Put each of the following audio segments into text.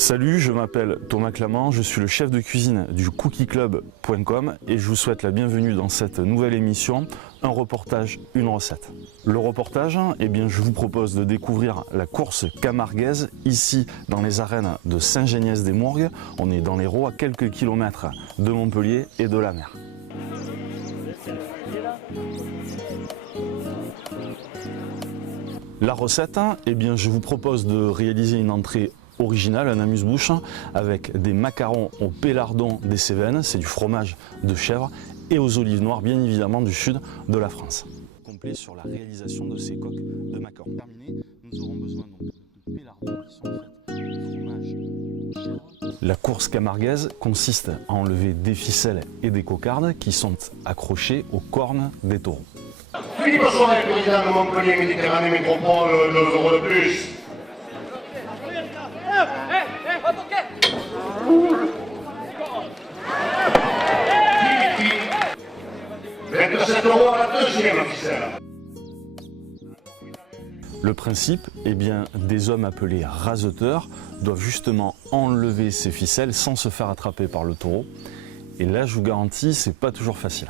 Salut, je m'appelle Thomas Clamant, je suis le chef de cuisine du cookieclub.com et je vous souhaite la bienvenue dans cette nouvelle émission, un reportage, une recette. Le reportage, je vous propose de découvrir la course camarguaise ici dans les arènes de Saint-Geniès-des-Mourgues. On est dans l'Hérault, à quelques kilomètres de Montpellier et de la mer. La recette, je vous propose de réaliser une entrée originale, un amuse-bouche avec des macarons au pélardon des Cévennes, c'est du fromage de chèvre, et aux olives noires, bien évidemment, du sud de la France. Complet sur la réalisation de ces coques de macarons. Terminé, nous aurons besoin donc de pélardons qui sont faits de fromage de chèvre. La course camarguaise consiste à enlever des ficelles et des cocardes qui sont accrochées aux cornes des taureaux. Philippe Sauret, président de Montpellier Méditerranée Métropole, 2 € de plus. Dimitri, 27 € à la deuxième ficelle. Le principe, des hommes appelés raseteurs doivent justement enlever ces ficelles sans se faire attraper par le taureau. Et là, je vous garantis, c'est pas toujours facile.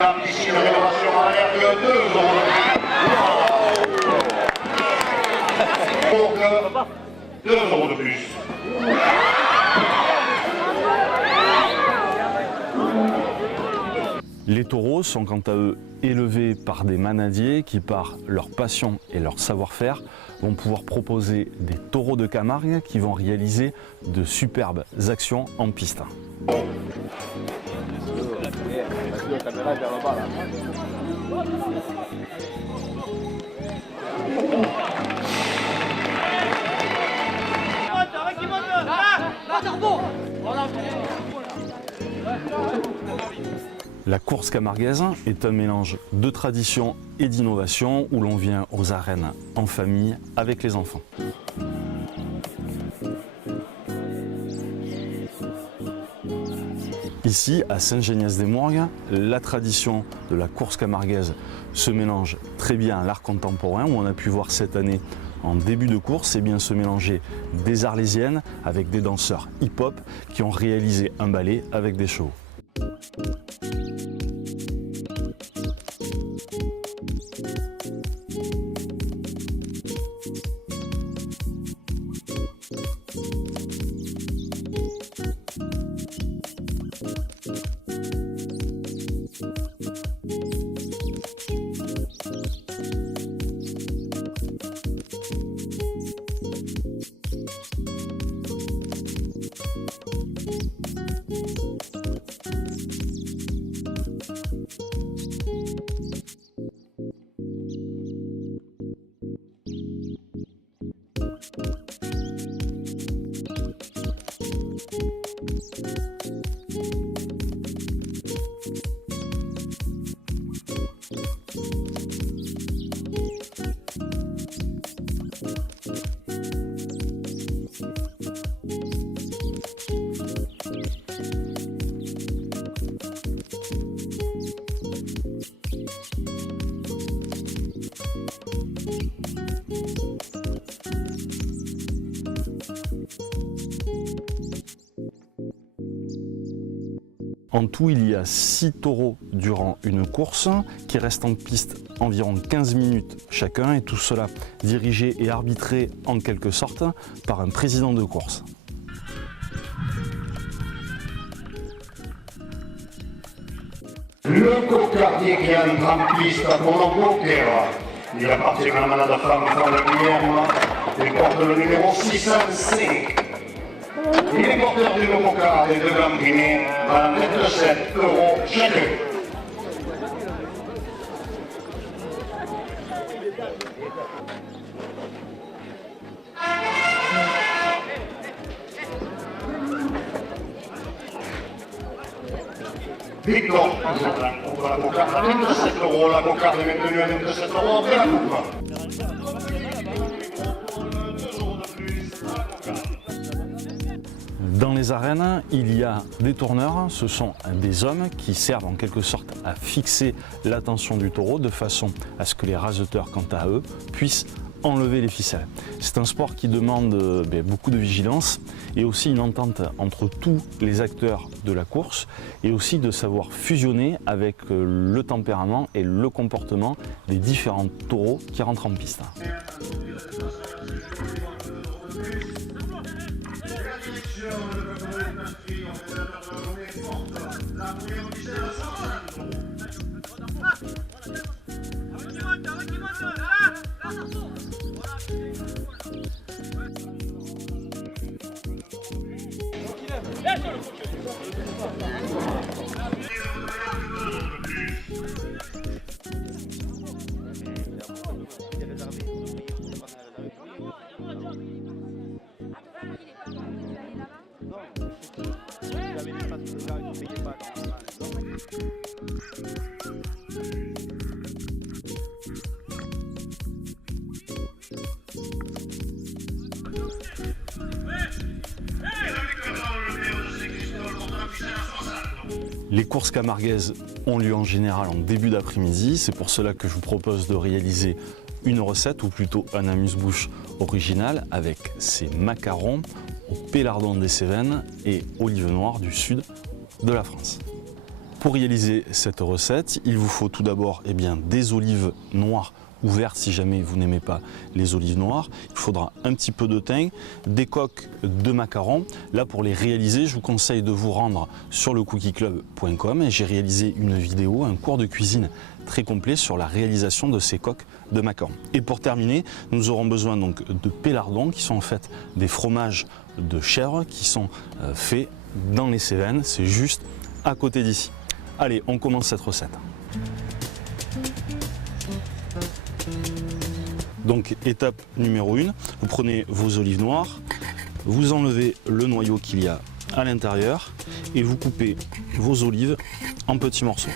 Ici, la rénovation a l'air de 2 €. Donc, 2 € de plus. Les taureaux sont quant à eux élevés par des manadiers qui, par leur passion et leur savoir-faire, vont pouvoir proposer des taureaux de Camargue qui vont réaliser de superbes actions en piste. La course camarguaise est un mélange de tradition et d'innovation où l'on vient aux arènes en famille avec les enfants. Ici, à Saint-Geniès-des-Mourgues, la tradition de la course camarguaise se mélange très bien à l'art contemporain, où on a pu voir cette année, en début de course, se mélanger des arlésiennes avec des danseurs hip-hop qui ont réalisé un ballet avec des chevaux. En tout, il y a 6 taureaux durant une course qui restent en piste environ 15 minutes chacun, et tout cela dirigé et arbitré en quelque sorte par un président de course. Le cocardier qui entre en piste pour l'emporter. Il appartient à la malade femme Guillerme. Il porte le numéro 605. Il est porteur d'une cocarde et de gambrinés à 27 € chacun. Victor, contre la cocarde à 27 €, la cocarde est maintenue à 27 € après la coupe. Dans les arènes, il y a des tourneurs, ce sont des hommes qui servent en quelque sorte à fixer l'attention du taureau de façon à ce que les raseteurs, quant à eux, puissent enlever les ficelles. C'est un sport qui demande beaucoup de vigilance et aussi une entente entre tous les acteurs de la course et aussi de savoir fusionner avec le tempérament et le comportement des différents taureaux qui rentrent en piste. Les courses camarguaises ont lieu en général en début d'après-midi. C'est pour cela que je vous propose de réaliser une recette, ou plutôt un amuse-bouche original, avec ces macarons au pélardon des Cévennes et olives noires du sud de la France. Pour réaliser cette recette, il vous faut tout d'abord des olives noires ou vertes si jamais vous n'aimez pas les olives noires. Il faudra un petit peu de thym, des coques de macarons. Là, pour les réaliser, je vous conseille de vous rendre sur le cookieclub.com et j'ai réalisé une vidéo, un cours de cuisine très complet sur la réalisation de ces coques de macarons. Et pour terminer, nous aurons besoin donc de pélardons qui sont en fait des fromages de chèvre qui sont faits dans les Cévennes. C'est juste à côté d'ici. Allez, on commence cette recette. Donc étape numéro 1, vous prenez vos olives noires, vous enlevez le noyau qu'il y a à l'intérieur et vous coupez vos olives en petits morceaux.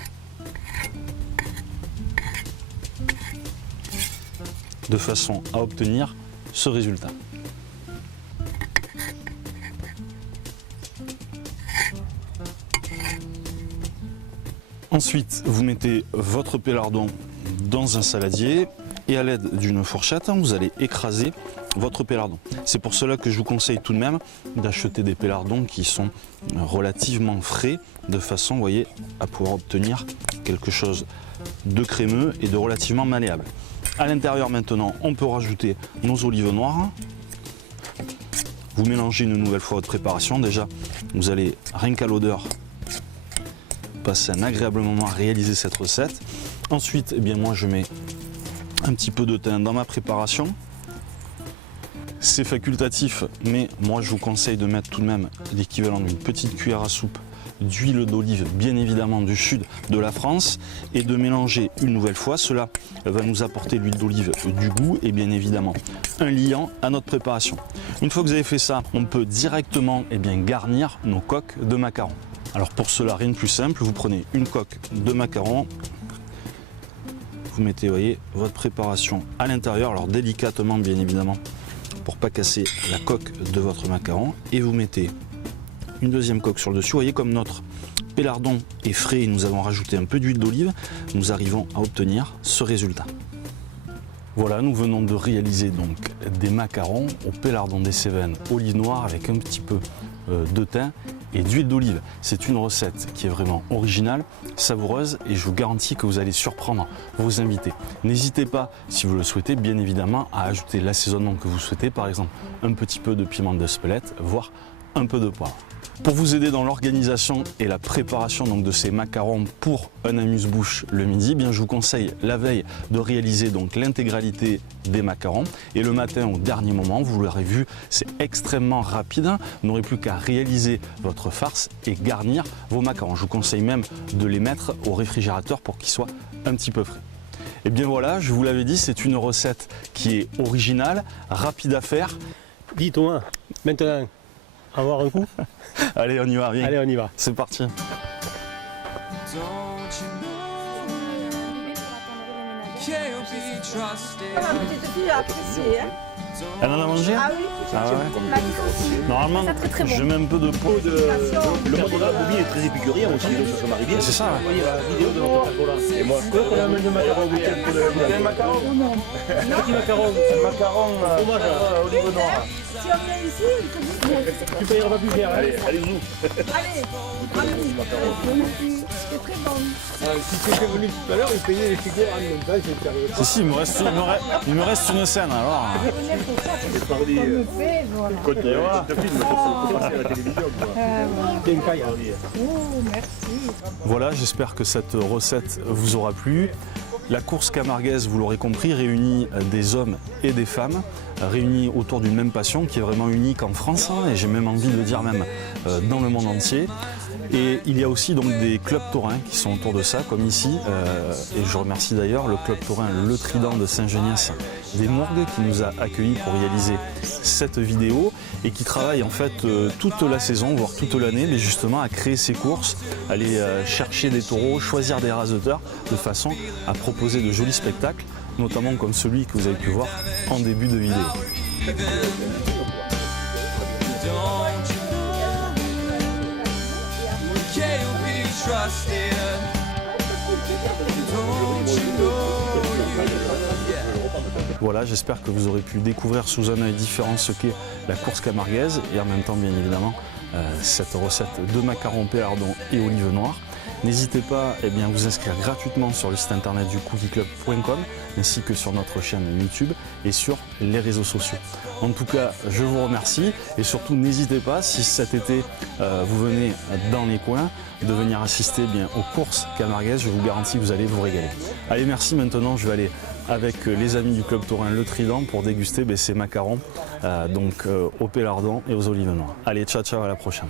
De façon à obtenir ce résultat. Ensuite, vous mettez votre pélardon dans un saladier et à l'aide d'une fourchette, vous allez écraser votre pélardon. C'est pour cela que je vous conseille tout de même d'acheter des pélardons qui sont relativement frais, de façon, vous voyez, à pouvoir obtenir quelque chose de crémeux et de relativement malléable. À l'intérieur maintenant, on peut rajouter nos olives noires. Vous mélangez une nouvelle fois votre préparation. Déjà, vous allez, rien qu'à l'odeur, passer un agréable moment à réaliser cette recette. Ensuite, moi je mets un petit peu de thym dans ma préparation. C'est facultatif, mais moi je vous conseille de mettre tout de même l'équivalent d'une petite cuillère à soupe d'huile d'olive, bien évidemment du sud de la France, et de mélanger une nouvelle fois. Cela va nous apporter l'huile d'olive du goût et bien évidemment un liant à notre préparation. Une fois que vous avez fait ça, on peut directement garnir nos coques de macarons. Alors pour cela, rien de plus simple, vous prenez une coque de macarons, vous mettez, voyez, votre préparation à l'intérieur, alors délicatement bien évidemment, pour pas casser la coque de votre macaron, et vous mettez une deuxième coque sur le dessus. Vous voyez comme notre pélardon est frais et nous avons rajouté un peu d'huile d'olive, nous arrivons à obtenir ce résultat. Voilà, nous venons de réaliser donc des macarons au pélardon des Cévennes, olive noire avec un petit peu de thym et d'huile d'olive. C'est une recette qui est vraiment originale, savoureuse et je vous garantis que vous allez surprendre vos invités. N'hésitez pas, si vous le souhaitez, bien évidemment, à ajouter l'assaisonnement que vous souhaitez, par exemple un petit peu de piment d'Espelette, voire un peu de poivre. Pour vous aider dans l'organisation et la préparation donc de ces macarons pour un amuse-bouche le midi, je vous conseille la veille de réaliser donc l'intégralité des macarons et le matin au dernier moment, vous l'aurez vu, c'est extrêmement rapide. Vous n'aurez plus qu'à réaliser votre farce et garnir vos macarons. Je vous conseille même de les mettre au réfrigérateur pour qu'ils soient un petit peu frais. Et bien voilà, je vous l'avais dit, c'est une recette qui est originale, rapide à faire. Dis Thomas, maintenant, avoir un coup. Allez, on y va, viens. Allez, on y va. C'est parti. Ma petite fille a apprécié, hein. Elle en a mangé? Ah oui, Ah ouais. ma fille aussi. Normalement, Ça, très, très bon. je mets un peu de peau de... Le monde de la bobine est très épicurien aussi, donc ça m'arrive bien. C'est ça, ouais. Vous voyez la vidéo de notre Coca-Cola. Et moi, je la main de macaron au week-end pour le macaron. Petit macaron. Macaron, fromage, olive noire. Si on vient ici, il faut dire Tu payeras pas plus cher. Allez, allez-y. allez, c'est très bon. Si tu étais venu tout à l'heure, il payait les figures en même temps, c'est sérieux. Si, si, il me reste une scène alors. Venez pour ça, J'ai parlé. on le fait, voilà. Quand tu film, faut passer à la télévision. C'est une caille. Oh, merci. Voilà, j'espère que cette recette vous aura plu. La course camarguaise, vous l'aurez compris, réunit des hommes et des femmes, réunis autour d'une même passion qui est vraiment unique en France, hein, et j'ai même envie de dire même dans le monde entier. Et il y a aussi donc des clubs taurins qui sont autour de ça, comme ici, et je remercie d'ailleurs le club taurin Le Trident de Saint-Geniès des Mourgues qui nous a accueillis pour réaliser cette vidéo et qui travaille en fait toute la saison, voire toute l'année, mais justement à créer ces courses, aller chercher des taureaux, choisir des raseteurs de façon à proposer de jolis spectacles, notamment comme celui que vous avez pu voir en début de vidéo. Voilà, j'espère que vous aurez pu découvrir sous un œil différent ce qu'est la course camarguaise et en même temps, bien évidemment, cette recette de macarons pélardon et olive noire. N'hésitez pas à vous inscrire gratuitement sur le site internet du cookieclub.com ainsi que sur notre chaîne YouTube et sur les réseaux sociaux. En tout cas, je vous remercie et surtout n'hésitez pas, si cet été vous venez dans les coins, de venir assister aux courses camarguaises. Je vous garantis que vous allez vous régaler. Allez, merci. Maintenant, je vais aller avec les amis du club taurin Le Trident pour déguster ces macarons au pélardon et aux olives noires. Allez, ciao, ciao, à la prochaine.